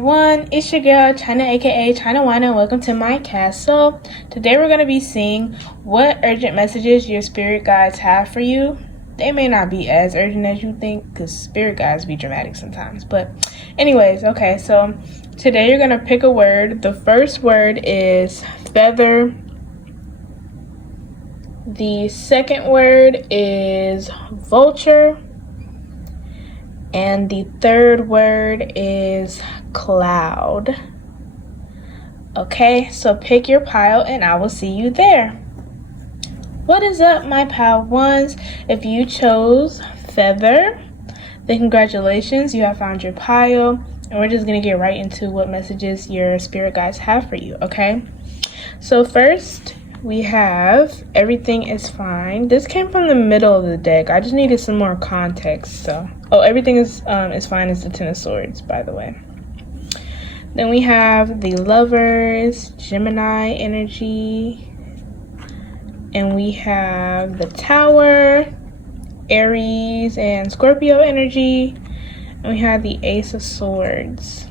everyone, it's your girl China, aka China Wine, and welcome to my castle. Today we're going to be seeing what urgent messages your spirit guides have for you. They may not be as urgent as you think, because spirit guides be dramatic sometimes. But anyways, okay, so today you're going to pick a word. The first word is feather. The second word is vulture. And the third word is cloud. Okay, so pick your pile and I will see you there. What is up, my pile ones? If you chose feather, then congratulations, you have found your pile. And we're just going to get right into what messages your spirit guides have for you, okay? So first, we have everything is fine. This came from the middle of the deck. I just needed some more context. So, everything is fine is the Ten of Swords, by the way. Then we have the Lovers, Gemini energy, and we have the Tower, Aries and Scorpio energy, and we have the Ace of Swords.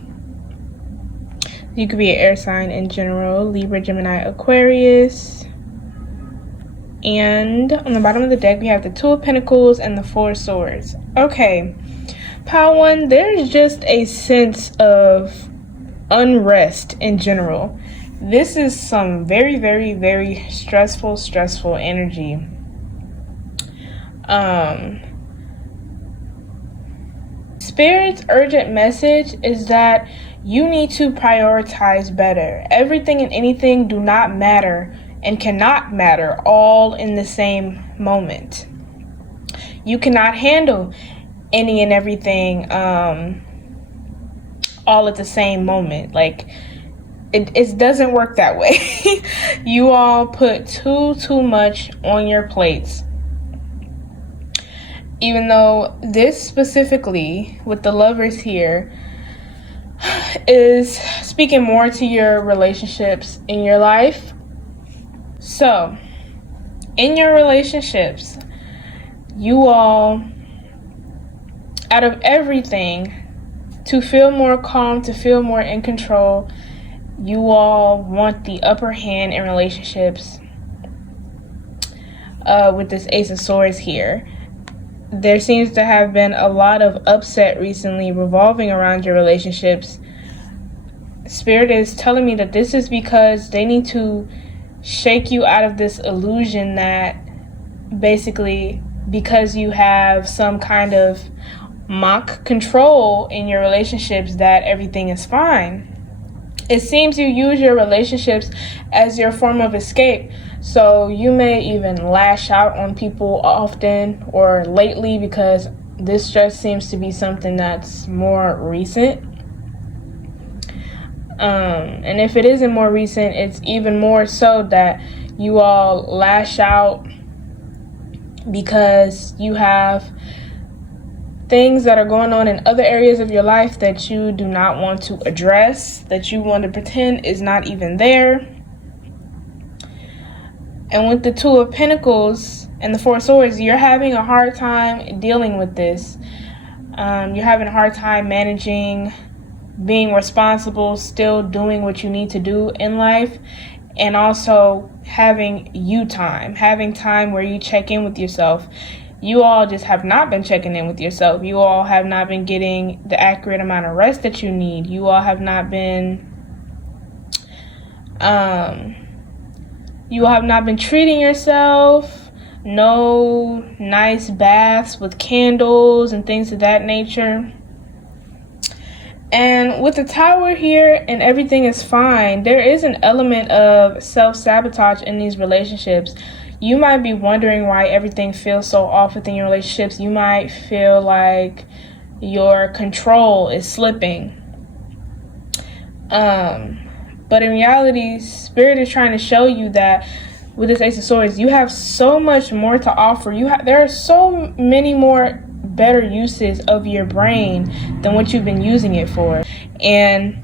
You could be an air sign in general, Libra, Gemini, Aquarius. And on the bottom of the deck, we have the Two of Pentacles and the Four of Swords. Okay, pile one, there's just a sense of unrest in general. This is some very, very, very stressful energy. Spirit's urgent message is that you need to prioritize better. Everything and anything do not matter and cannot matter all in the same moment. You cannot handle any and everything all at the same moment. Like, it doesn't work that way. You all put too much on your plates. Even though this specifically with the Lovers here is speaking more to your relationships in your life. So, in your relationships, you all, out of everything, to feel more calm, to feel more in control, you all want the upper hand in relationships with this Ace of Swords here. There seems to have been a lot of upset recently revolving around your relationships. Spirit is telling me that this is because they need to shake you out of this illusion that basically because you have some kind of mock control in your relationships that everything is fine. It seems you use your relationships as your form of escape. So you may even lash out on people often or lately because this stress seems to be something that's more recent. And if it isn't more recent, it's even more so that you all lash out because you have things that are going on in other areas of your life that you do not want to address, that you want to pretend is not even there. And with the Two of Pentacles and the Four of Swords, you're having a hard time dealing with this. You're having a hard time managing, being responsible, still doing what you need to do in life, and also having you time, having time where you check in with yourself. You all just have not been checking in with yourself. You all have not been getting the accurate amount of rest that you need. You all have not been treating yourself. No nice baths with candles and things of that nature. And with the Tower here and everything is fine, there is an element of self-sabotage in these relationships. You might be wondering why everything feels so off within your relationships. You might feel like your control is slipping. But in reality, Spirit is trying to show you that with this Ace of Swords, you have so much more to offer. There are so many more better uses of your brain than what you've been using it for. And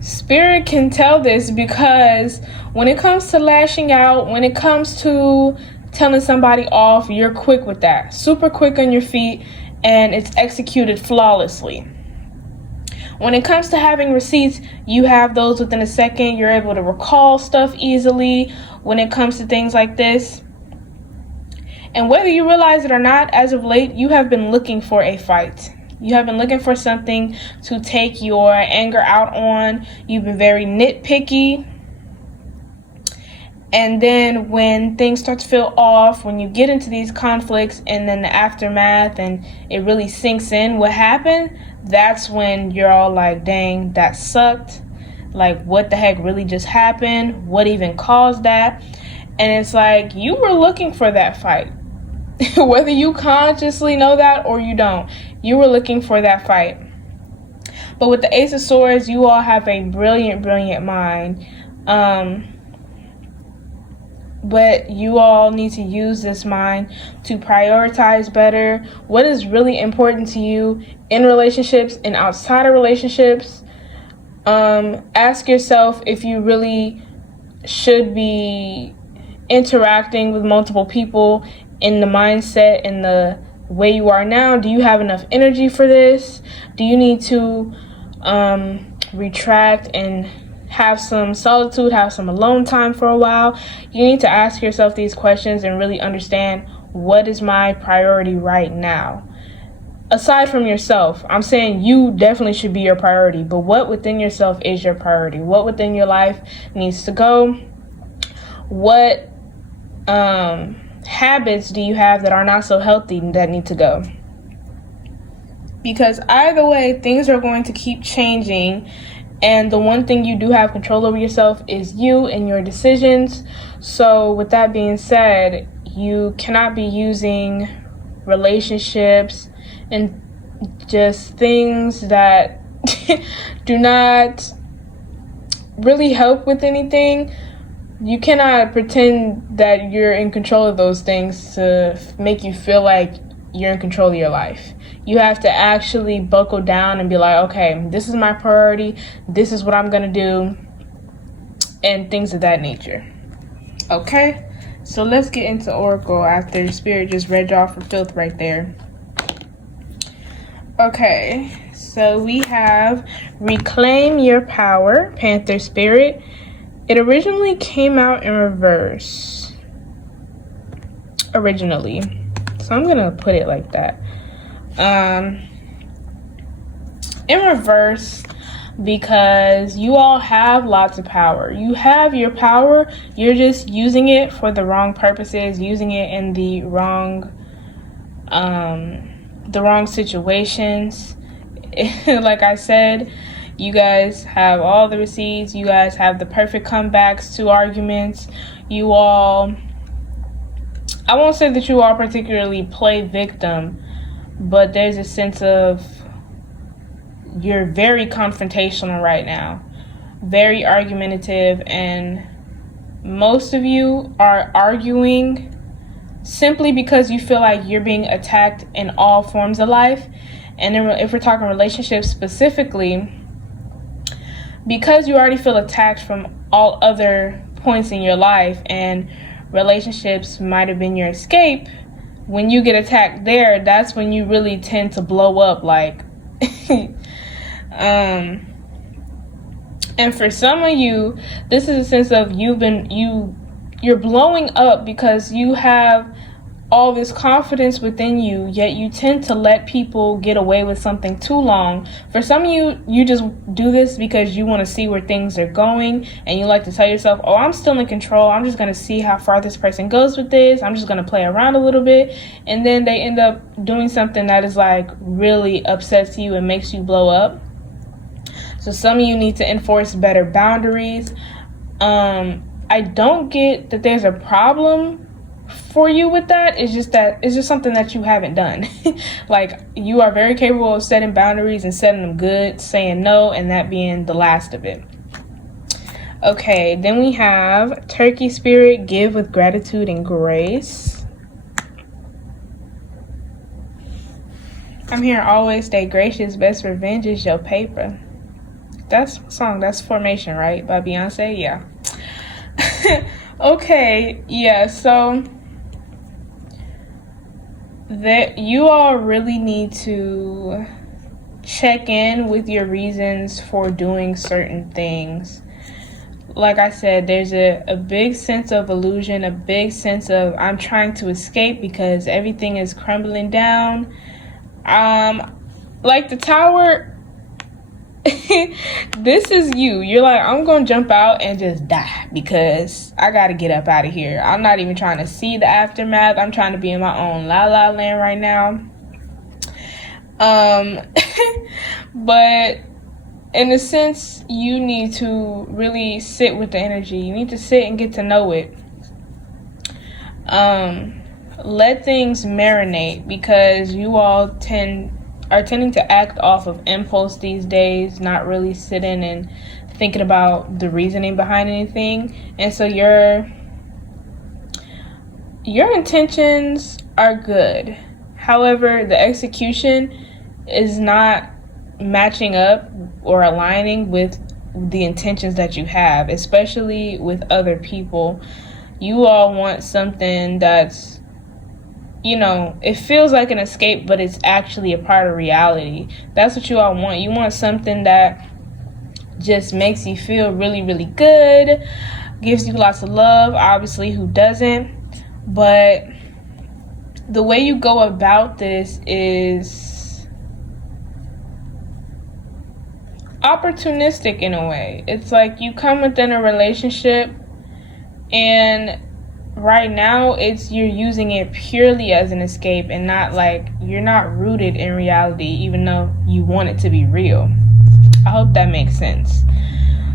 Spirit can tell this because when it comes to lashing out, when it comes to telling somebody off, you're quick with that. Super quick on your feet, and it's executed flawlessly. When it comes to having receipts, you have those within a second. You're able to recall stuff easily when it comes to things like this. And whether you realize it or not, as of late, you have been looking for a fight. You have been looking for something to take your anger out on. You've been very nitpicky. And then when things start to feel off, when you get into these conflicts and then the aftermath and it really sinks in what happened, that's when you're all like, dang, that sucked. Like, what the heck really just happened? What even caused that? And it's like, you were looking for that fight. Whether you consciously know that or you don't, you were looking for that fight. But with the Ace of Swords, you all have a brilliant, brilliant mind. But you all need to use this mind to prioritize better what is really important to you in relationships and outside of relationships. Ask yourself if you really should be interacting with multiple people in the mindset and the way you are now. Do you have enough energy for this? Do you need to retract and have some solitude, have some alone time for a while? You need to ask yourself these questions and really understand, what is my priority right now? Aside from yourself, I'm saying you definitely should be your priority, but what within yourself is your priority? What within your life needs to go? What habits do you have that are not so healthy that need to go? Because either way, things are going to keep changing. And the one thing you do have control over yourself is you and your decisions. So with that being said, you cannot be using relationships and just things that do not really help with anything. You cannot pretend that you're in control of those things to make you feel like you're in control of your life. You have to actually buckle down and be like, okay, this is my priority. This is what I'm going to do. And things of that nature. Okay, so let's get into Oracle after Spirit just read y'all for filth right there. Okay, so we have Reclaim Your Power, Panther Spirit. It originally came out in reverse. Originally. So I'm going to put it like that. In reverse, because you all have lots of power. You have your power, you're just using it for the wrong purposes, using it in the wrong situations. Like I said, you guys have all the receipts, you guys have the perfect comebacks to arguments. You all, I won't say that you all particularly play victim, but there's a sense of you're very confrontational right now, very argumentative, and most of you are arguing simply because you feel like you're being attacked in all forms of life. And if we're talking relationships specifically, because you already feel attacked from all other points in your life, and relationships might have been your escape, when you get attacked there, that's when you really tend to blow up, like and for some of you, this is a sense of you're blowing up because you have all this confidence within you, yet you tend to let people get away with something too long. For some of you, you just do this because you want to see where things are going, and you like to tell yourself, oh, I'm still in control, I'm just going to see how far this person goes with this, I'm just going to play around a little bit, and then they end up doing something that is like really upsets you and makes you blow up. So some of you need to enforce better boundaries. I don't get that there's a problem for you with that. It's just something that you haven't done. Like, you are very capable of setting boundaries and setting them good, saying no, and that being the last of it. Okay, then we have Turkey Spirit, Give with Gratitude and Grace. I'm here always, stay gracious, best revenge is your paper. That's a song, that's Formation, right? By Beyonce, yeah. Okay, yeah, so that you all really need to check in with your reasons for doing certain things. Like I said, there's a big sense of illusion, a big sense of I'm trying to escape because everything is crumbling down. Like the tower, this is you. You're like, I'm going to jump out and just die because I got to get up out of here. I'm not even trying to see the aftermath. I'm trying to be in my own la la land right now. But in a sense, you need to really sit with the energy. You need to sit and get to know it. Let things marinate, because you all are tending to act off of impulse these days, not really sitting and thinking about the reasoning behind anything. And so your intentions are good. However, the execution is not matching up or aligning with the intentions that you have, especially with other people. You all want something that's, it feels like an escape, but it's actually a part of reality. That's what you all want. You want something that just makes you feel really, really good, gives you lots of love. Obviously, who doesn't? But the way you go about this is opportunistic in a way. It's like you come within a relationship, and right now you're using it purely as an escape, and not like you're not rooted in reality, even though you want it to be real. I hope that makes sense.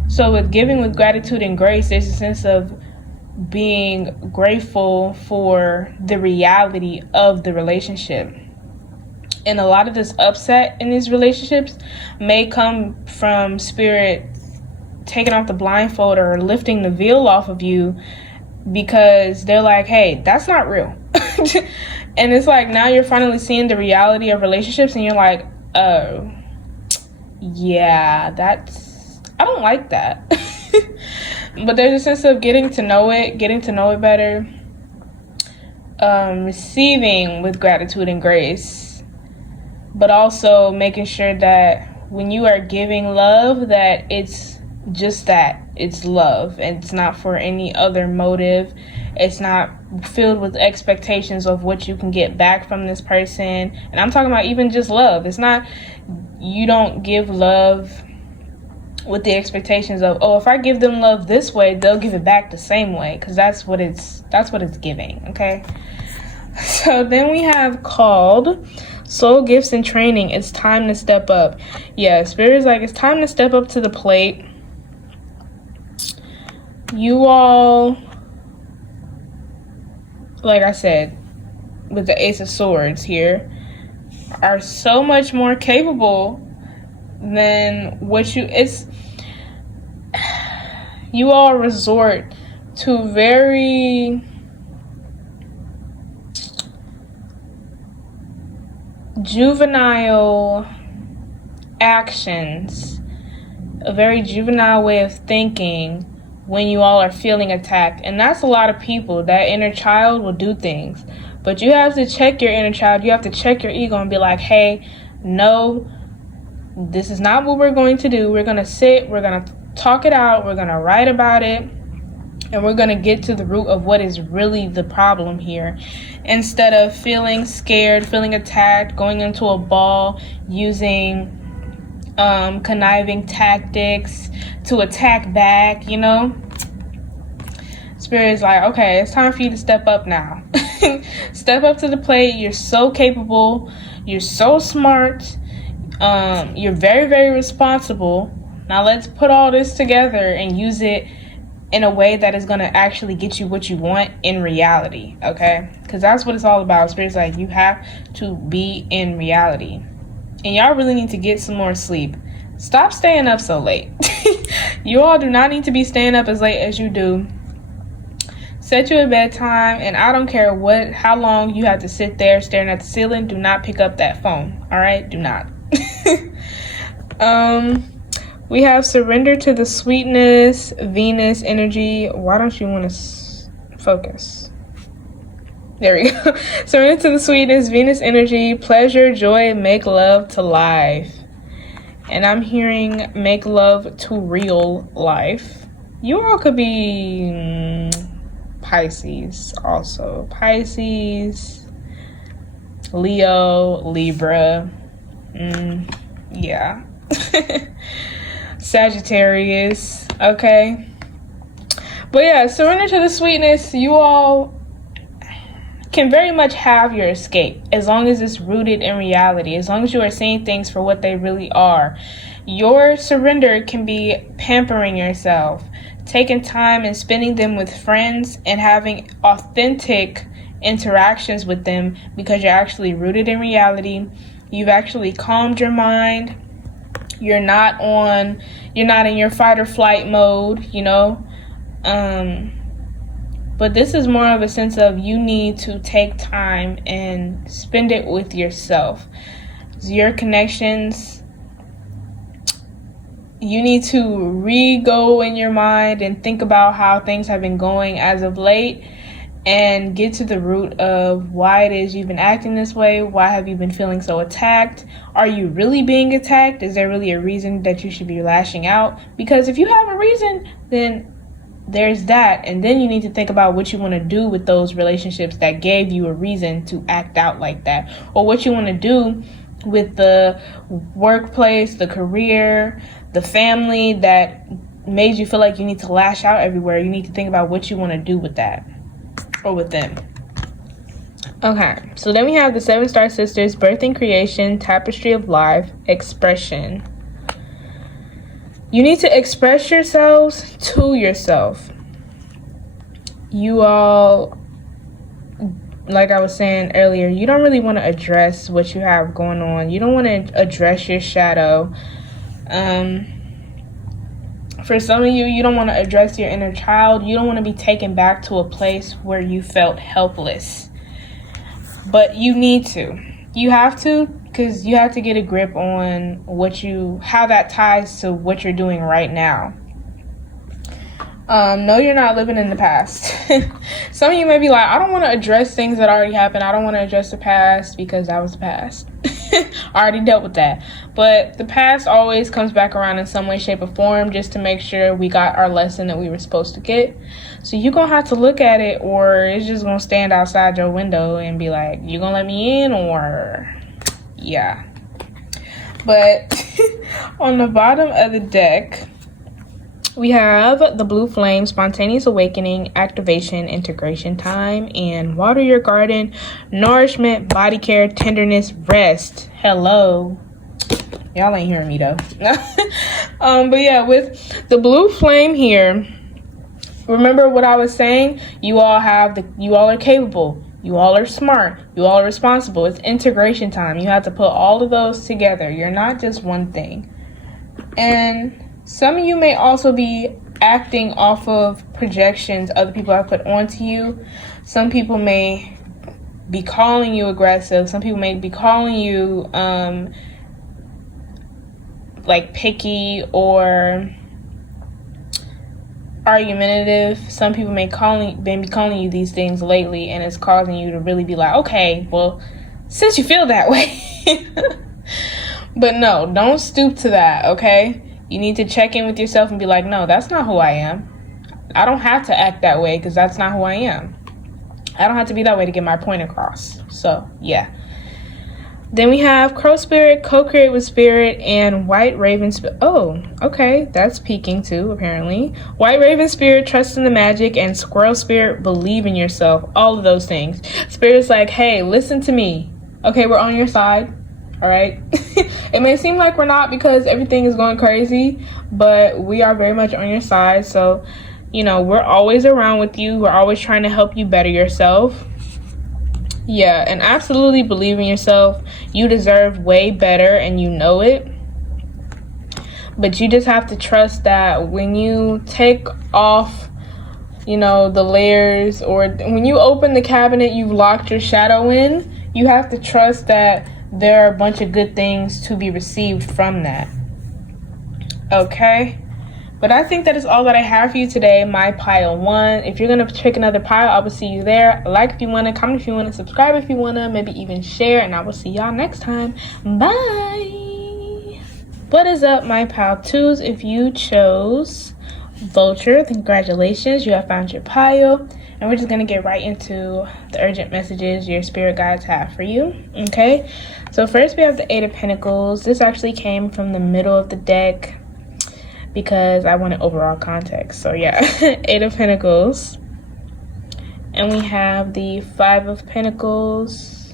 So with giving with gratitude and grace, there's a sense of being grateful for the reality of the relationship. And a lot of this upset in these relationships may come from spirit taking off the blindfold or lifting the veil off of you, because they're like, hey, that's not real. And it's like, now you're finally seeing the reality of relationships, and you're like, oh, yeah, I don't like that. But there's a sense of getting to know it better, receiving with gratitude and grace, but also making sure that when you are giving love, that it's just that, it's love, and it's not for any other motive. It's not filled with expectations of what you can get back from this person. And I'm talking about even just love. It's not, you don't give love with the expectations of, oh, if I give them love this way, they'll give it back the same way, because that's what it's giving. Okay, so then we have called soul gifts and training. It's time to step up. Yeah, Spirit is like, it's time to step up to the plate. You all, like I said, with the Ace of Swords here, are so much more capable than what you all resort to very juvenile actions, a very juvenile way of thinking when you all are feeling attacked. And that's a lot of people. That inner child will do things, but you have to check your inner child. You have to check your ego and be like, hey, no, this is not what we're going to do. We're going to sit, we're going to talk it out, we're going to write about it, and we're going to get to the root of what is really the problem here, instead of feeling scared, feeling attacked, going into a ball, using conniving tactics to attack back. Spirit is like, okay, it's time for you to step up now. Step up to the plate. You're so capable, you're so smart, you're very, very responsible. Now let's put all this together and use it in a way that is going to actually get you what you want in reality, okay? Because that's what it's all about. Spirit's like, you have to be in reality. And y'all really need to get some more sleep. Stop staying up so late. You all do not need to be staying up as late as you do. Set you a bedtime, and I don't care how long you have to sit there staring at the ceiling. Do not pick up that phone, all right? Do not. We have surrender to the sweetness, Venus energy. Why don't you want to focus? There we go. Surrender to the sweetness, Venus energy, pleasure, joy, make love to life. And I'm hearing make love to real life. You all could be Pisces also. Pisces, Leo, Libra. Yeah. Sagittarius. Okay. But yeah, surrender to the sweetness. You all can very much have your escape as long as it's rooted in reality, as long as you are seeing things for what they really are. Your surrender can be pampering yourself, taking time and spending them with friends and having authentic interactions with them because you're actually rooted in reality. You've actually calmed your mind. You're not in your fight or flight mode, you know. But this is more of a sense of you need to take time and spend it with yourself. Your connections, you need to re-go in your mind and think about how things have been going as of late and get to the root of why it is you've been acting this way. Why have you been feeling so attacked? Are you really being attacked? Is there really a reason that you should be lashing out? Because if you have a reason, then there's that, and then you need to think about what you want to do with those relationships that gave you a reason to act out like that, or what you want to do with the workplace, the career, the family that made you feel like you need to lash out everywhere. You need to think about what you want to do with that or with them. Okay, so then we have the 7-star sisters, birthing, creation, tapestry of life, expression. You need to express yourselves to yourself. You all, like I was saying earlier, you don't really want to address what you have going on. You don't want to address your shadow. For some of you, you don't want to address your inner child. You don't want to be taken back to a place where you felt helpless. But you need to. You have to, because you have to get a grip on how that ties to what you're doing right now. No, you're not living in the past. Some of you may be like, I don't want to address things that already happened. I don't want to address the past because that was the past. I already dealt with that. But the past always comes back around in some way, shape, or form just to make sure we got our lesson that we were supposed to get. So you're going to have to look at it, or it's just going to stand outside your window and be like, you going to let me in, or yeah. But on the bottom of the deck, we have the blue flame, spontaneous awakening, activation, integration time, and water your garden, nourishment, body care, tenderness, rest. Hello. Y'all ain't hearing me though. But yeah, with the blue flame here, remember what I was saying? You all are capable. You all are smart. You all are responsible. It's integration time. You have to put all of those together. You're not just one thing. And some of you may also be acting off of projections other people have put onto you. Some people may be calling you aggressive. Some people may be calling you like picky or argumentative. Some people may be calling you these things lately, and it's causing you to really be like, okay, well, since you feel that way. But no, don't stoop to that, okay? You need to check in with yourself and be like, no, that's not who I am. I don't have to act that way because that's not who I am. I don't have to be that way to get my point across. So, yeah. Then we have Crow Spirit, Co-Create with Spirit, and White Raven Spirit. Oh, okay. That's peaking too, apparently. White Raven Spirit, Trust in the Magic, and Squirrel Spirit, Believe in Yourself. All of those things. Spirit's like, hey, listen to me. Okay, we're on your side. All right. It may seem like we're not because everything is going crazy, but we are very much on your side. So, you know, we're always around with you. We're always trying to help you better yourself. Yeah, and absolutely believe in yourself. You deserve way better and you know it. But you just have to trust that when you take off, you know, the layers, or when you open the cabinet you've locked your shadow in, you have to trust that there are a bunch of good things to be received from that. Okay? But I think that is all that I have for you today, my pile 1. If you're going to pick another pile, I will see you there. Like if you want to, comment if you want to, subscribe if you want to, maybe even share, and I will see y'all next time. Bye! What is up, my pile twos? If you chose Vulture, congratulations, you have found your pile. And we're just going to get right into the urgent messages your spirit guides have for you. Okay, so first we have the Eight of Pentacles. This actually came from the middle of the deck because I wanted overall context. So yeah, Eight of Pentacles. And we have the Five of Pentacles,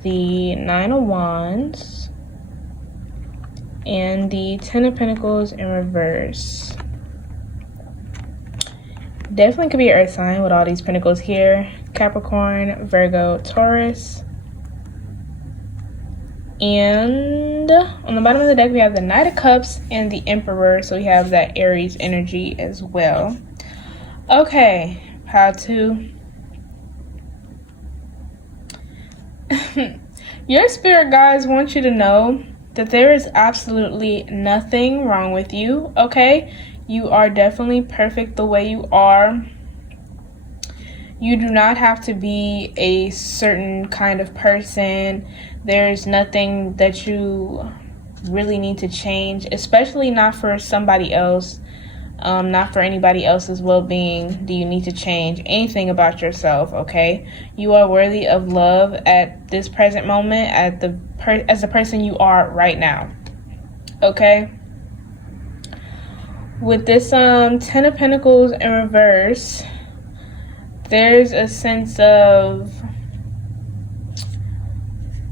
the Nine of Wands, and the Ten of Pentacles in reverse. Definitely could be an earth sign with all these pentacles here. Capricorn, Virgo, Taurus. And on the bottom of the deck, we have the Knight of Cups and the Emperor. So we have that Aries energy as well. Okay, pile two. Your spirit guides want you to know that there is absolutely nothing wrong with you, okay? You are definitely perfect the way you are. You do not have to be a certain kind of person. There's nothing that you really need to change, especially not for somebody else. Not for anybody else's well-being do you need to change anything about yourself, okay? You are worthy of love at this present moment, as the person you are right now, okay? With this Ten of Pentacles in reverse, there's a sense of,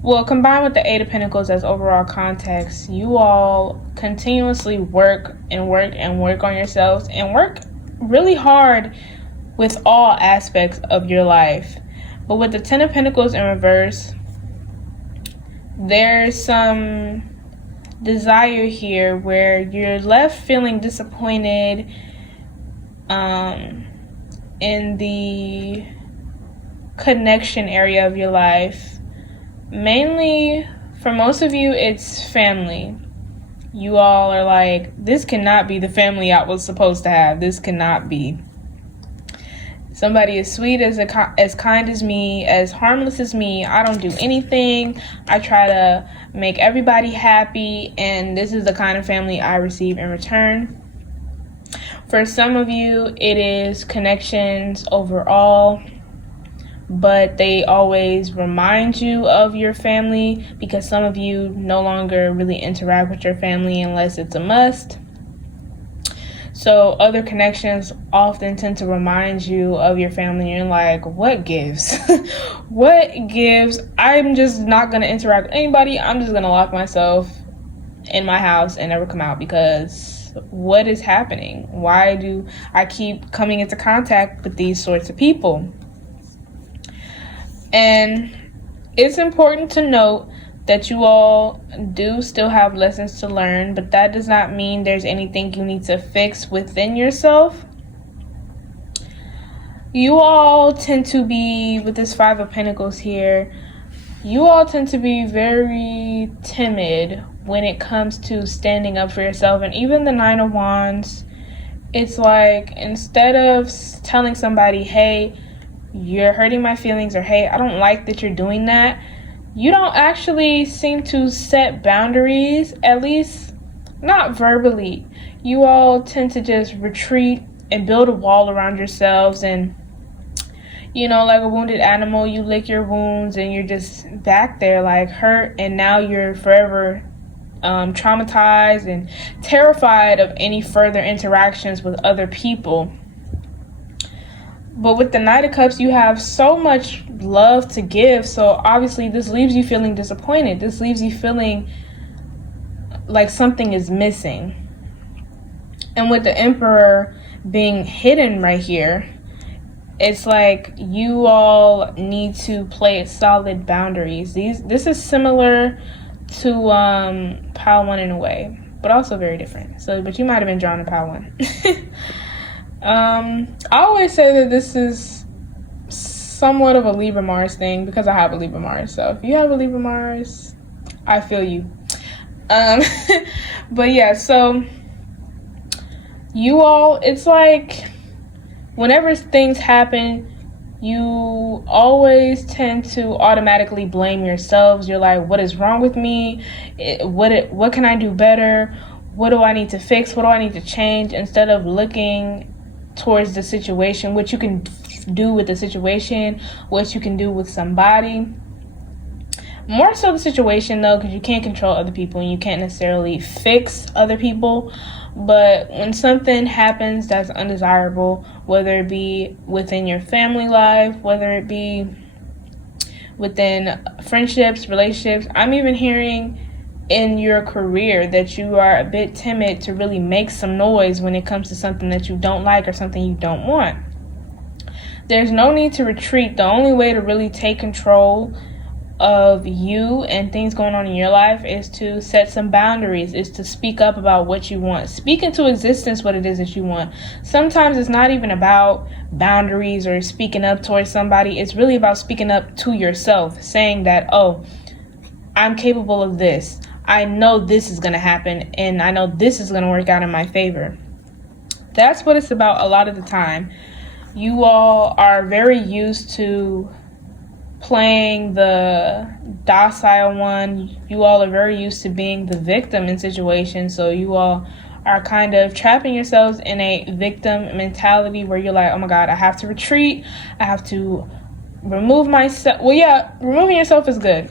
well, combined with the Eight of Pentacles as overall context, you all continuously work on yourselves and work really hard with all aspects of your life. But with the Ten of Pentacles in reverse, there's some desire here where you're left feeling disappointed in the connection area of your life. Mainly, for most of you, it's family. You all are like, this cannot be the family I was supposed to have. This cannot be. Somebody as sweet, as kind as me, as harmless as me. I don't do anything. I try to make everybody happy, and this is the kind of family I receive in return. For some of you, it is connections overall, but they always remind you of your family because some of you no longer really interact with your family unless it's a must. So other connections often tend to remind you of your family. You're like, what gives? What gives? I'm just not going to interact with anybody. I'm just going to lock myself in my house and never come out because what is happening? Why do I keep coming into contact with these sorts of people? And it's important to note that you all do still have lessons to learn, but that does not mean there's anything you need to fix within yourself. You all tend to be, with this Five of Pentacles here, you all tend to be very timid when it comes to standing up for yourself. And even the Nine of Wands, it's like, instead of telling somebody, hey, you're hurting my feelings, or hey, I don't like that you're doing that, you don't actually seem to set boundaries, at least not verbally. You all tend to just retreat and build a wall around yourselves, and you know, like a wounded animal, you lick your wounds and you're just back there like hurt, and now you're forever traumatized and terrified of any further interactions with other people. But with the Knight of Cups, you have so much love to give. So obviously this leaves you feeling disappointed. This leaves you feeling like something is missing. And with the Emperor being hidden right here, it's like you all need to place solid boundaries. This is similar to pile one in a way, but also very different. So, but you might have been drawn to pile one. I always say that this is somewhat of a Libra Mars thing because I have a Libra Mars. So if you have a Libra Mars, I feel you. But yeah, so you all, it's like whenever things happen, You always tend to automatically blame yourselves. You're like, what is wrong with me? What can I do better? What do I need to fix? What do I need to change? Instead of looking towards the situation, what you can do with the situation, what you can do with somebody. More so the situation, though, because you can't control other people and you can't necessarily fix other people. But when something happens that's undesirable, whether it be within your family life, whether it be within friendships, relationships, I'm even hearing in your career that you are a bit timid to really make some noise when it comes to something that you don't like or something you don't want. There's no need to retreat. The only way to really take control of you and things going on in your life is to set some boundaries, is to speak up about what you want. Speak into existence what it is that you want. Sometimes it's not even about boundaries or speaking up towards somebody. It's really about speaking up to yourself, saying that, oh, I'm capable of this. I know this is going to happen, and I know this is going to work out in my favor. That's what it's about a lot of the time. You all are very used to playing the docile one. You all are very used to being the victim in situations, so you all are kind of trapping yourselves in a victim mentality where you're like, oh my god, I have to retreat, I have to remove myself. Well, yeah, removing yourself is good,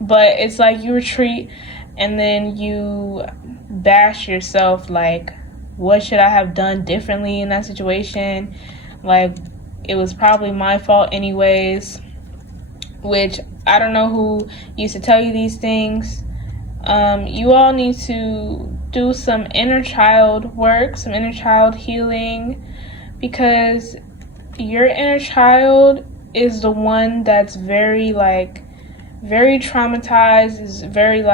but it's like you retreat and then you bash yourself, like, what should I have done differently in that situation? Like, it was probably my fault anyways. Which I don't know who used to tell you these things. You all need to do some inner child work, some inner child healing, because your inner child is the one that's very traumatized, is very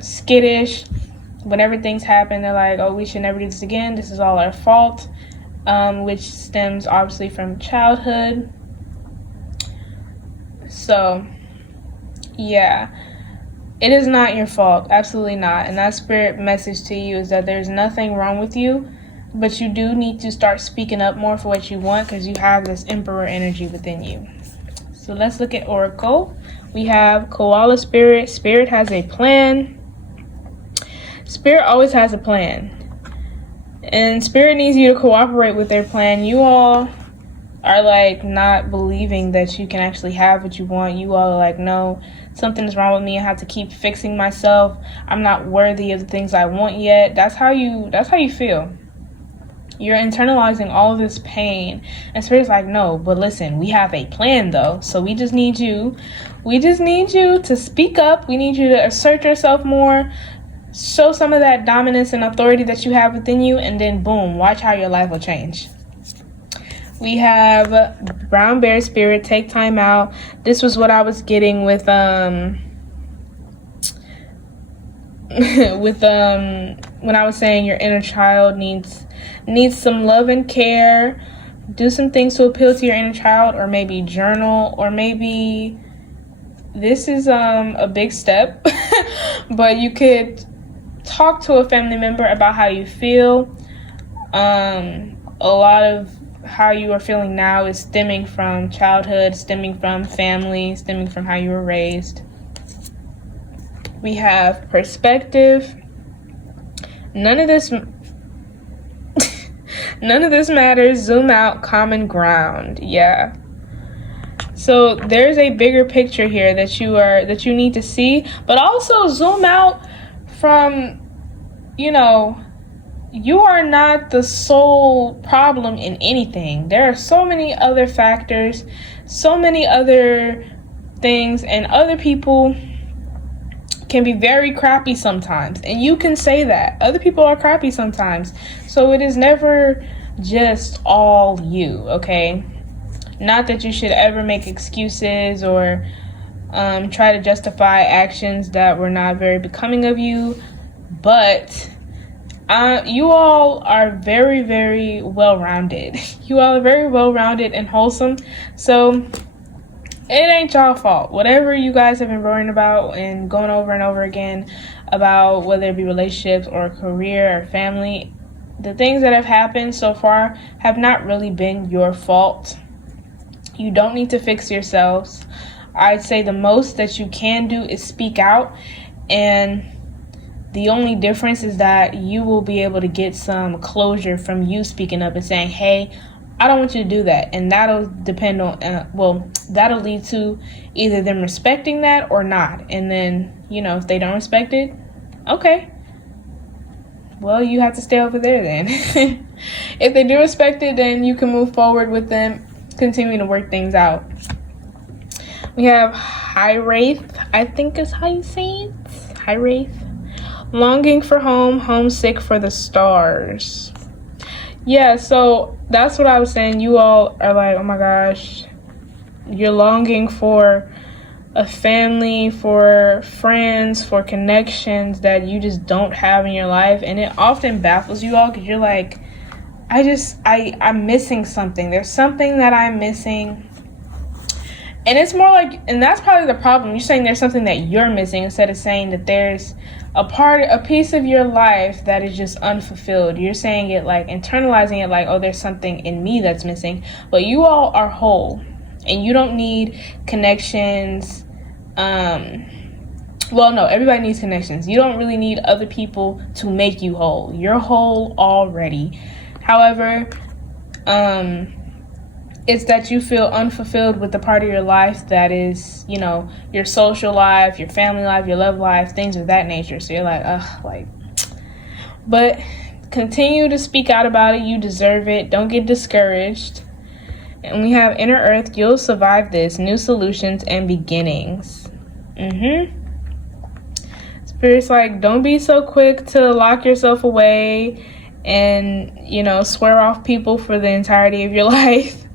skittish. Whenever things happen, they're like, oh, we should never do this again. This is all our fault, which stems obviously from childhood. So, yeah, it is not your fault. Absolutely not. And that spirit message to you is that there's nothing wrong with you, but you do need to start speaking up more for what you want because you have this emperor energy within you. So let's look at Oracle. We have Koala Spirit. Spirit has a plan. Spirit always has a plan. And Spirit needs you to cooperate with their plan. You all are not believing that you can actually have what you want. You all are like, no, something's wrong with me. I have to keep fixing myself. I'm not worthy of the things I want yet. That's how you feel. You're internalizing all of this pain. And Spirit's like, no, but listen, we have a plan though. So we just need you to speak up. We need you to assert yourself more. Show some of that dominance and authority that you have within you, and then boom, watch how your life will change. We have Brown Bear Spirit, take time out. This was what I was getting with when I was saying your inner child needs some love and care. Do some things to appeal to your inner child, or maybe journal, or maybe this is a big step, but you could talk to a family member about how you feel. A lot of how you are feeling now is stemming from childhood, stemming from family, stemming from how you were raised. We have perspective. None of this matters. Zoom out, common ground. Yeah. So there's a bigger picture here that you need to see, but also zoom out from, you are not the sole problem in anything. There are so many other factors, so many other things, and other people can be very crappy sometimes. And you can say that. Other people are crappy sometimes. So it is never just all you, okay? Not that you should ever make excuses or try to justify actions that were not very becoming of you, but you all are very, very well-rounded. You all are very well-rounded and wholesome. So it ain't y'all fault. Whatever you guys have been worrying about and going over and over again about, whether it be relationships or career or family, the things that have happened so far have not really been your fault. You don't need to fix yourselves. I'd say the most that you can do is speak out, and the only difference is that you will be able to get some closure from you speaking up and saying, hey, I don't want you to do that. And that'll depend on, that'll lead to either them respecting that or not. And then, if they don't respect it, okay, well, you have to stay over there then. If they do respect it, then you can move forward with them, continue to work things out. We have High Wraith, I think is how you say it. High Wraith. Longing for home, homesick for the stars. Yeah, so that's what I was saying. You all are like, oh my gosh, you're longing for a family, for friends, for connections that you just don't have in your life. And it often baffles you all because you're like, I'm missing something. There's something that I'm missing. And it's more like, and that's probably the problem. You're saying there's something that you're missing instead of saying that there's a piece of your life that is just unfulfilled. You're saying it like, internalizing it like, oh, there's something in me that's missing. But you all are whole, and you don't need connections. Well, no, everybody needs connections. You don't really need other people to make you whole. You're whole already. However, it's that you feel unfulfilled with the part of your life that is, your social life, your family life, your love life, things of that nature. So you're like, but continue to speak out about it. You deserve it. Don't get discouraged. And we have Inner Earth. You'll survive this. New solutions and beginnings. Spirit's like, don't be so quick to lock yourself away and, swear off people for the entirety of your life.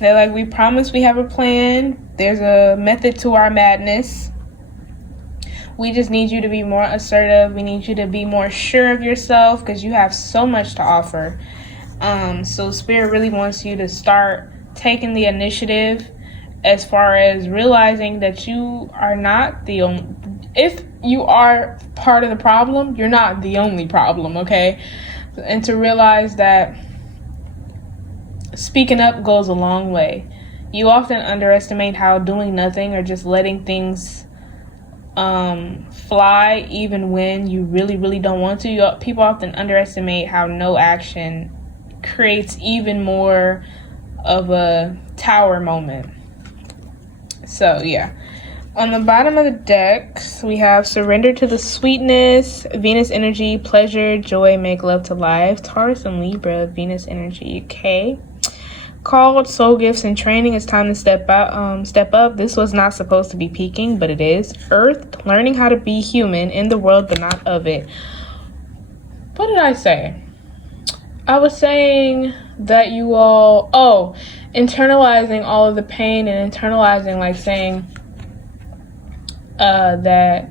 They're like, we promise we have a plan. There's a method to our madness. We just need you to be more assertive. We need you to be more sure of yourself because you have so much to offer. So Spirit really wants you to start taking the initiative as far as realizing that you are not the only, if you are part of the problem, you're not the only problem, okay? And to realize that speaking up goes a long way. You often underestimate how doing nothing or just letting things fly even when you really, really don't want to. People often underestimate how no action creates even more of a tower moment. So, yeah. On the bottom of the deck, we have Surrender to the Sweetness, Venus Energy, Pleasure, Joy, Make Love to Life, Taurus and Libra, Venus Energy, okay. Called Soul Gifts and Training. It's time to step up. This was not supposed to be peaking, but it is. Earth, learning how to be human in the world, but not of it. What did I say? I was saying that you all, internalizing all of the pain and internalizing, like saying that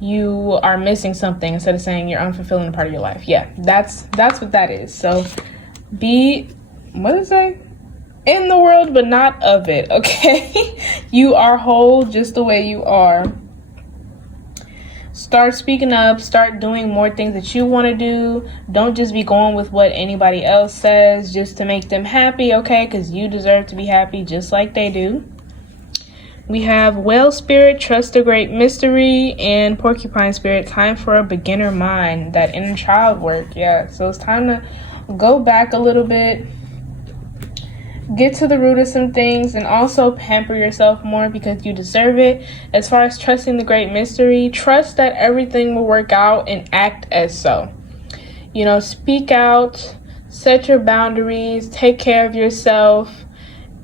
you are missing something instead of saying you're unfulfilling a part of your life. Yeah, that's what that is. So be, what is it? In the world, but not of it, okay? You are whole just the way you are. Start speaking up. Start doing more things that you want to do. Don't just be going with what anybody else says just to make them happy, okay? Because you deserve to be happy just like they do. We have Whale Spirit, Trust the Great Mystery, and Porcupine Spirit, Time for a Beginner Mind, that inner child work. Yeah, so it's time to go back a little bit, get to the root of some things, and also pamper yourself more because you deserve it. As far as trusting the great mystery, trust that everything will work out and act as so. Speak out, set your boundaries, take care of yourself,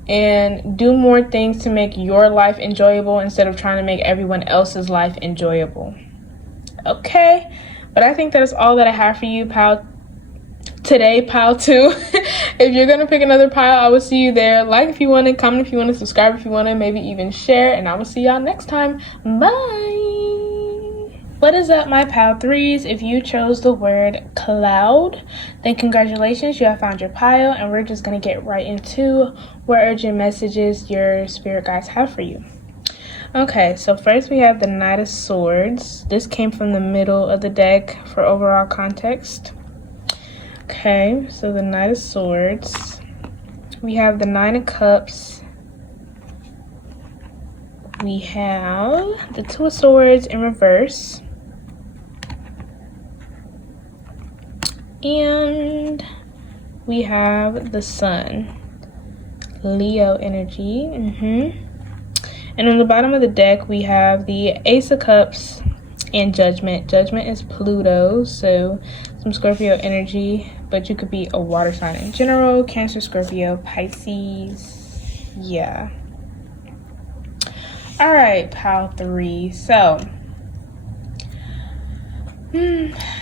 and do more things to make your life enjoyable instead of trying to make everyone else's life enjoyable. Okay, but I think that's all that I have for you, pal. Today, pile 2. If you're gonna pick another pile, I will see you there. Like if you want to, comment if you want to, subscribe if you want to, maybe even share, and I will see y'all next time. Bye. What is up, my pile 3s? If you chose the word cloud, then congratulations, you have found your pile, and we're just gonna get right into what urgent messages your spirit guides have for you. Okay, so first we have the Knight of Swords. This came from the middle of the deck for overall context. Okay, so the Knight of Swords. We have the Nine of Cups. We have the Two of Swords in reverse. And we have the Sun. Leo energy. And on the bottom of the deck, we have the Ace of Cups and Judgment. Judgment is Pluto, so some Scorpio energy, but you could be a water sign in general. Cancer, Scorpio, Pisces. Yeah. All right, pile 3. So,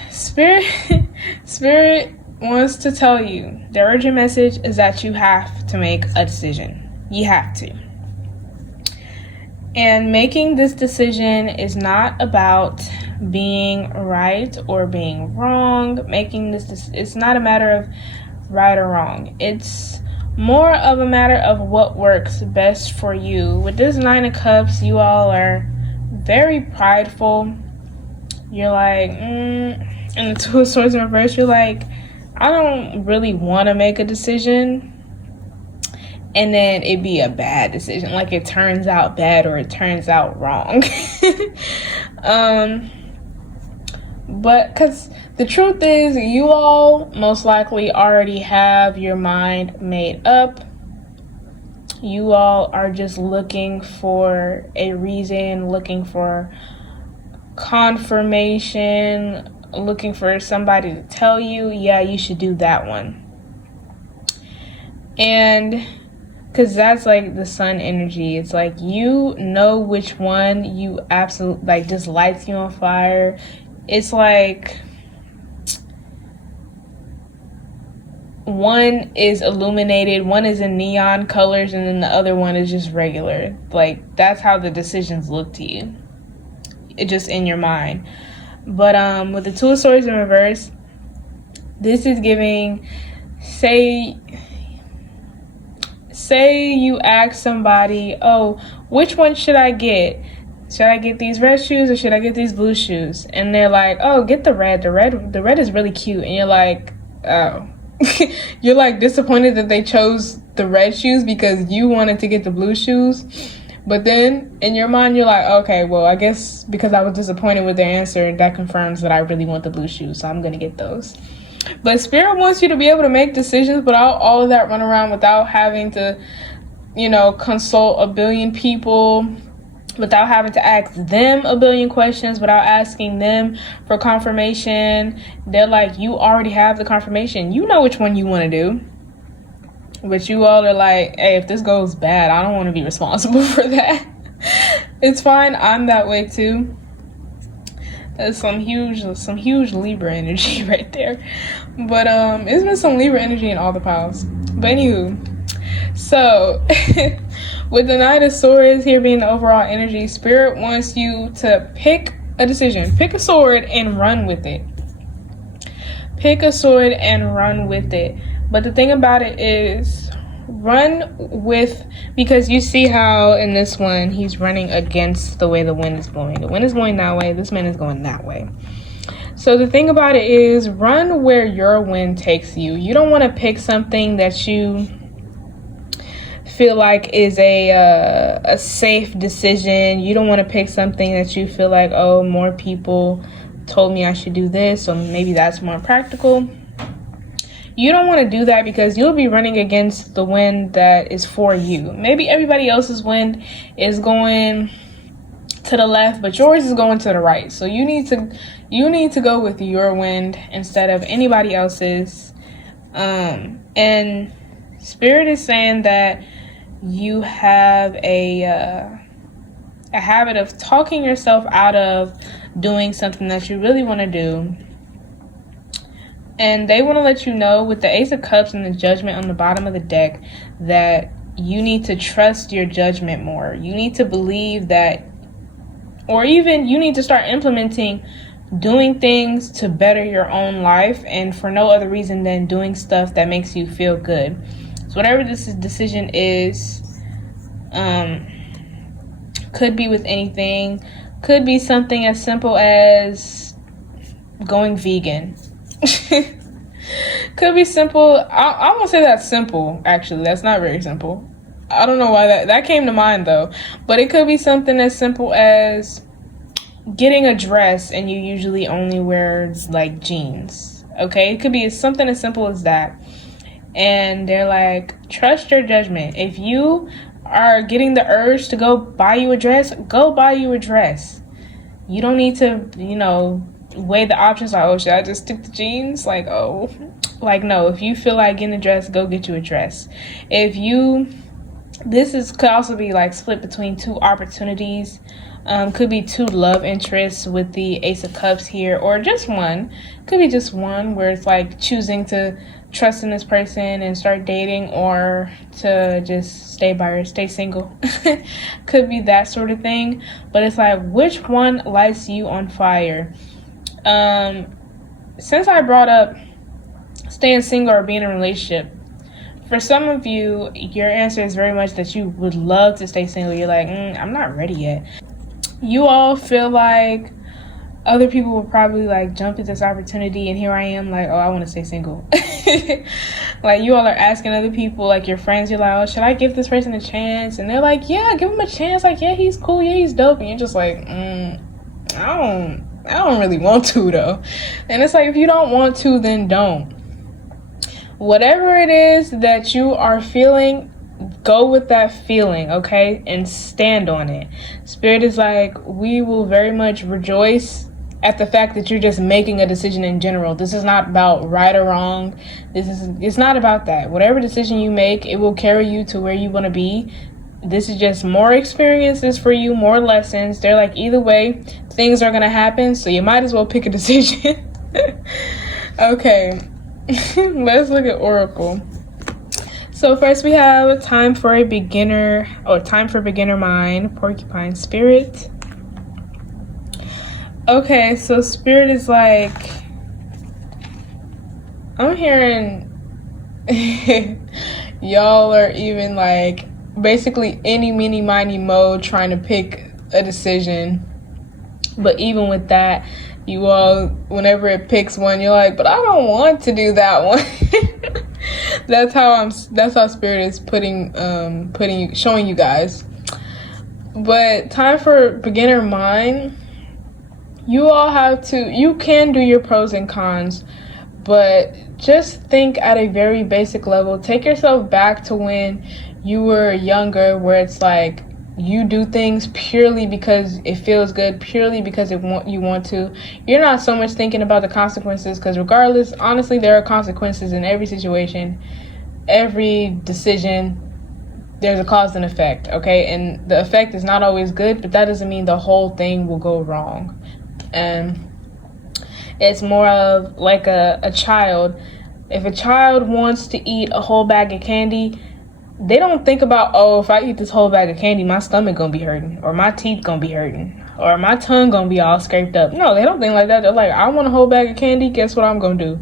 Spirit wants to tell you, the urgent message is that you have to make a decision. You have to. And making this decision is not about being right or being wrong. It's not a matter of right or wrong. It's more of a matter of what works best for you. With this Nine of Cups, you all are very prideful. You're like, and the Two of Swords in reverse, you're like, I don't really want to make a decision. And then it be a bad decision. Like it turns out bad or it turns out wrong. But because the truth is, you all most likely already have your mind made up. You all are just looking for a reason, looking for confirmation, looking for somebody to tell you, yeah, you should do that one. And because that's like the Sun energy. It's like, you know which one you absolutely, like, just lights you on fire. It's like one is illuminated, one is in neon colors, and then the other one is just regular. Like, that's how the decisions look to you. It just in your mind. But with the Two of Swords in reverse, this is giving, say you ask somebody, oh, which one should I get? Should I get these red shoes or should I get these blue shoes? And they're like, oh, get the red. The red is really cute. And you're like, oh. You're like disappointed that they chose the red shoes because you wanted to get the blue shoes. But then in your mind, you're like, okay, well, I guess because I was disappointed with their answer, that confirms that I really want the blue shoes. So I'm going to get those. But Spirit wants you to be able to make decisions without all of that run around, without having to, consult a billion people, without having to ask them a billion questions, without asking them for confirmation. They're like, you already have the confirmation. You know which one you want to do. But you all are like, hey, if this goes bad, I don't want to be responsible for that. It's fine. I'm that way too. That's some huge Libra energy right there. But it's been some Libra energy in all the piles. But anywho, so with the Knight of Swords here being the overall energy, Spirit wants you to pick a decision. Pick a sword and run with it. Pick a sword and run with it. But the thing about it is, because you see how in this one he's running against the way the wind is blowing. The wind is going that way, this man is going that way. So the thing about it is, run where your wind takes you. You don't want to pick something that you feel like is a safe decision. You don't want to pick something that you feel like, oh, more people told me I should do this, so maybe that's more practical. You don't want to do that because you'll be running against the wind that is for you. Maybe everybody else's wind is going to the left, but yours is going to the right. So you need to go with your wind instead of anybody else's. And Spirit is saying that you have a habit of talking yourself out of doing something that you really want to do. And they want to let you know with the Ace of Cups and the Judgment on the bottom of the deck that you need to trust your judgment more. You need to believe that, or even you need to start implementing doing things to better your own life, and for no other reason than doing stuff that makes you feel good. So whatever this decision is, could be with anything, could be something as simple as going vegan. Could be simple. I won't say that's simple, actually. That's not very simple. I don't know why that came to mind, though. But it could be something as simple as getting a dress and you usually only wear, like, jeans. Okay? It could be something as simple as that. And they're like, trust your judgment. If you are getting the urge to go buy you a dress, go buy you a dress. You don't need to, weigh the options like, oh, should I just stick to jeans? Like, oh, like, no. If you feel like getting a dress, go get you a dress. Could also be like split between two opportunities. Could be two love interests with the Ace of Cups here, or just one. Could be just one where it's like choosing to trust in this person and start dating, or to just stay single. Could be that sort of thing. But it's like, which one lights you on fire? Since I brought up staying single or being in a relationship, for some of you, your answer is very much that you would love to stay single. You're like, I'm not ready yet. You all feel like other people will probably like jump at this opportunity, and here I am like, oh, I want to stay single. Like, you all are asking other people, like your friends, you're like, oh, should I give this person a chance? And they're like, yeah, give him a chance. Like, yeah, he's cool. Yeah, he's dope. And you're just like, I don't really want to, though. And it's like, if you don't want to, then don't. Whatever it is that you are feeling, go with that feeling, okay? And stand on it. Spirit is like, we will very much rejoice at the fact that you're just making a decision in general. This is not about right or wrong. It's not about that. Whatever decision you make, it will carry you to where you want to be. This is just more experiences for you, more lessons. They're like, either way, things are going to happen, so you might as well pick a decision. Okay, let's look at Oracle. So first we have time for beginner mind, Porcupine Spirit. Okay, so Spirit is like, I'm hearing y'all are even like basically any, meeny, miny, mo trying to pick a decision. But even with that, you all, whenever it picks one, you're like, but I don't want to do that one. That's how Spirit is showing you guys. But time for beginner mind. You can do your pros and cons, but just think at a very basic level. Take yourself back to when you were younger, where it's like you do things purely because it feels good, purely because you want to. You're not so much thinking about the consequences, because regardless, honestly, there are consequences in every situation, every decision. There's a cause and effect, okay? And the effect is not always good, but that doesn't mean the whole thing will go wrong. And it's more of like a child. If a child wants to eat a whole bag of candy, they don't think about, oh, if I eat this whole bag of candy, my stomach gonna be hurting, or my teeth gonna be hurting, or my tongue gonna be all scraped up. No, they don't think like that. They're like, I want a whole bag of candy. Guess what I'm gonna do?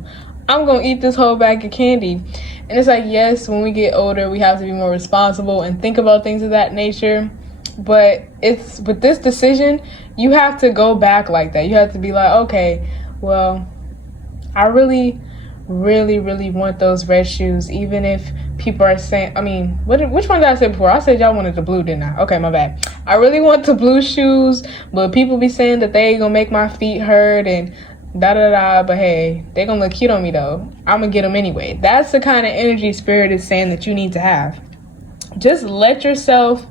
I'm gonna eat this whole bag of candy. And it's like, yes, when we get older, we have to be more responsible and think about things of that nature. But it's with this decision, you have to go back like that. You have to be like, okay, well, I really, really, really want those red shoes, even if people are saying, which one did I say before? I said y'all wanted the blue, didn't I? Okay, my bad. I really want the blue shoes, but people be saying that they ain't gonna make my feet hurt and da-da-da, but hey, they gonna look cute on me though. I'm gonna get them anyway. That's the kind of energy Spirit is saying that you need to have. Just let yourself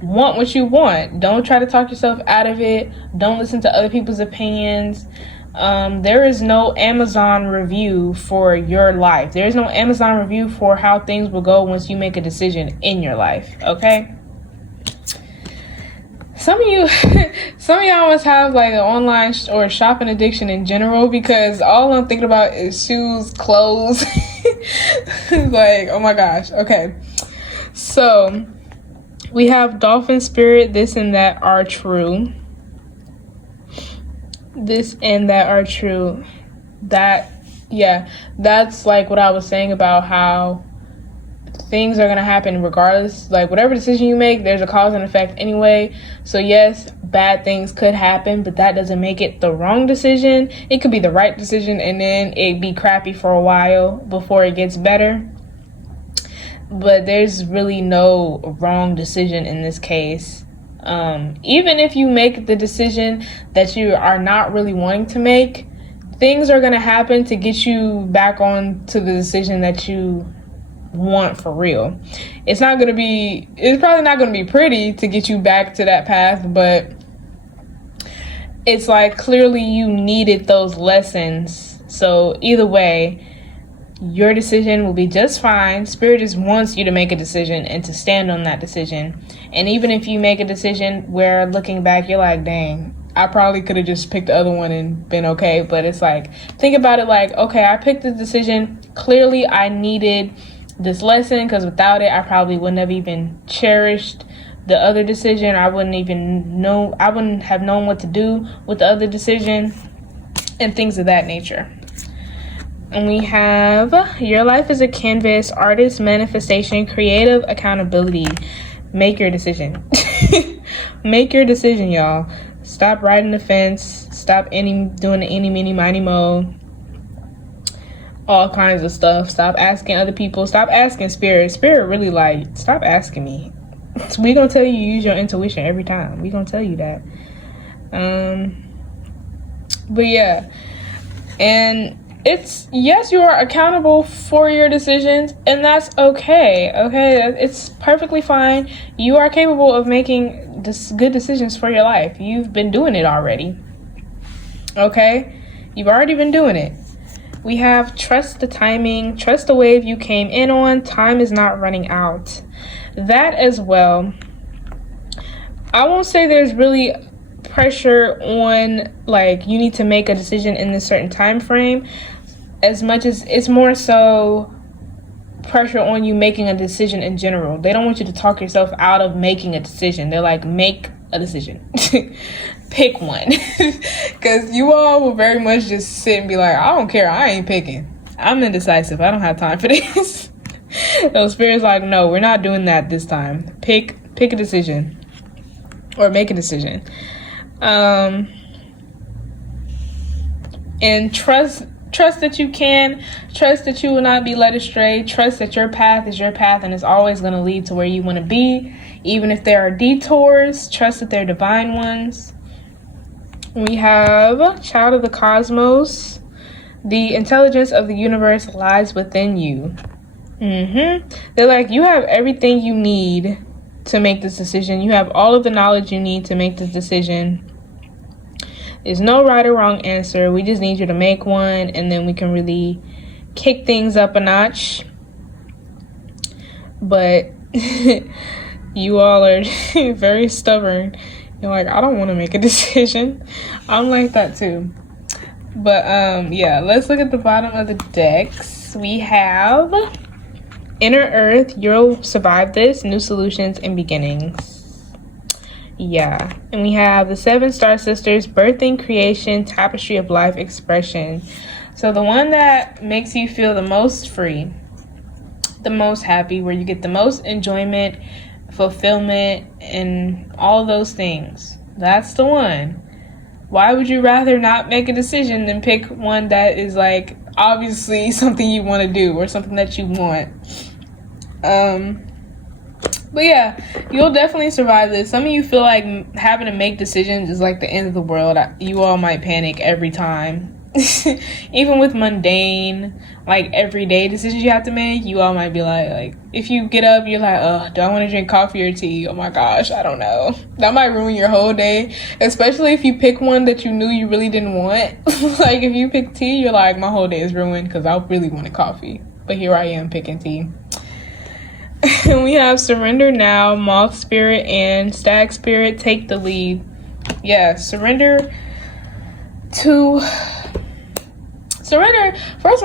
want what you want. Don't try to talk yourself out of it. Don't listen to other people's opinions. There is no Amazon review for your life. There is no Amazon review for how things will go once you make a decision in your life, okay? Some of y'all must have like an online or shopping addiction in general, because all I'm thinking about is shoes, clothes. Like, oh my gosh. Okay. So we have Dolphin Spirit, this and that are true. This and that are true. That's like what I was saying about how things are going to happen regardless. Like, whatever decision you make, there's a cause and effect anyway. So yes, bad things could happen, but that doesn't make it the wrong decision. It could be the right decision, and then it'd be crappy for a while before it gets better. But there's really no wrong decision in this case. Even if you make the decision that you are not really wanting to make, things are going to happen to get you back on to the decision that you want for real. It's probably not going to be pretty to get you back to that path, but it's like clearly you needed those lessons. So either way, your decision will be just fine. Spirit just wants you to make a decision and to stand on that decision. And even if you make a decision where looking back, you're like, dang, I probably could have just picked the other one and been okay. But it's like, think about it like, okay, I picked this decision. Clearly, I needed this lesson, because without it, I probably wouldn't have even cherished the other decision. I wouldn't have known what to do with the other decision and things of that nature. And we have, your life is a canvas, artist, manifestation, creative, accountability. Make your decision. Make your decision, y'all. Stop riding the fence. Stop doing the eeny, meeny, miny, mo. All kinds of stuff. Stop asking other people. Stop asking Spirit. Spirit really like, stop asking me. We gonna tell you use your intuition every time. We gonna tell you that. But yeah. And yes, you are accountable for your decisions, and that's okay. It's perfectly fine. You are capable of making good decisions for your life. You've been doing it already. Okay? You've already been doing it. We have trust the timing, trust the wave you came in on. Time is not running out. That as well. I won't say there's really pressure on, like, you need to make a decision in this certain time frame, as much as it's more so pressure on you making a decision in general. They don't want you to talk yourself out of making a decision. They're like, make a decision. Pick one. Because you all will very much just sit and be like, I don't care, I ain't picking. I'm indecisive, I don't have time for this. So Spirit's like, no, we're not doing that this time. Pick a decision. Or make a decision. And trust that you can. Trust that you will not be led astray. Trust that your path is your path and it's always going to lead to where you want to be. Even if there are detours, trust that they're divine ones. We have Child of the Cosmos. The intelligence of the universe lies within you. They're like, you have everything you need to make this decision. You have all of the knowledge you need to make this decision. There's no right or wrong answer. We just need you to make one, and then we can really kick things up a notch. But you all are very stubborn. You're like, I don't want to make a decision. I'm like that too. But yeah, let's look at the bottom of the decks. We have Inner Earth, you'll survive this, new solutions and beginnings. Yeah. And we have the 7 Star Sisters, birthing, creation, tapestry of life, expression. So the one that makes you feel the most free, the most happy, where you get the most enjoyment, fulfillment, and all those things. That's the one. Why would you rather not make a decision than pick one that is like obviously something you want to do or something that you want? But yeah, you'll definitely survive this. Some of you feel like having to make decisions is like the end of the world. You all might panic every time. Even with mundane, like everyday decisions you have to make, you all might be like if you get up, you're like, oh, do I want to drink coffee or tea? Oh my gosh, I don't know. That might ruin your whole day, especially if you pick one that you knew you really didn't want. Like if you pick tea, you're like, my whole day is ruined because I really wanted coffee, but here I am picking tea. We have Surrender Now, Moth Spirit, and Stag Spirit, take the lead. Yeah, surrender. First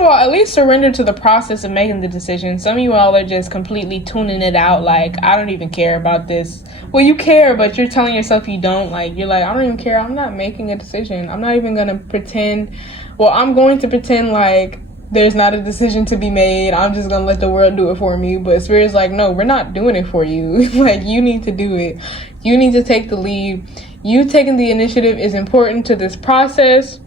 of all, at least surrender to the process of making the decision. Some of you all are just completely tuning it out, like, I don't even care about this. Well, you care, but you're telling yourself you don't. Like, you're like, I don't even care, I'm not making a decision. I'm not even going to pretend. Well, I'm going to pretend like there's not a decision to be made. I'm just gonna let the world do it for me. But Spirit's like, no, we're not doing it for you. Like, you need to do it. You need to take the lead. You taking the initiative is important to this process.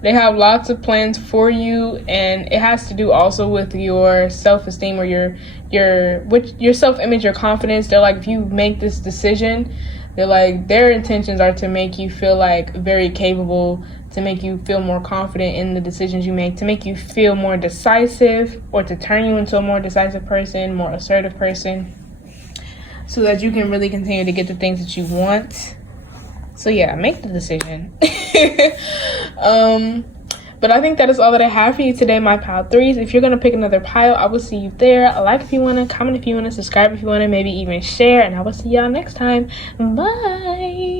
They have lots of plans for you, and it has to do also with your self-esteem or your self-image, your confidence. They're like, if you make this decision, they're like, their intentions are to make you feel like very capable, to make you feel more confident in the decisions you make, to make you feel more decisive, or to turn you into a more decisive person, more assertive person, so that you can really continue to get the things that you want. So yeah, make the decision. But I think that is all that I have for you today, my pile threes. If you're going to pick another pile, I will see you there. Like if you want to, comment if you want to, subscribe if you want to, maybe even share. And I will see y'all next time. Bye.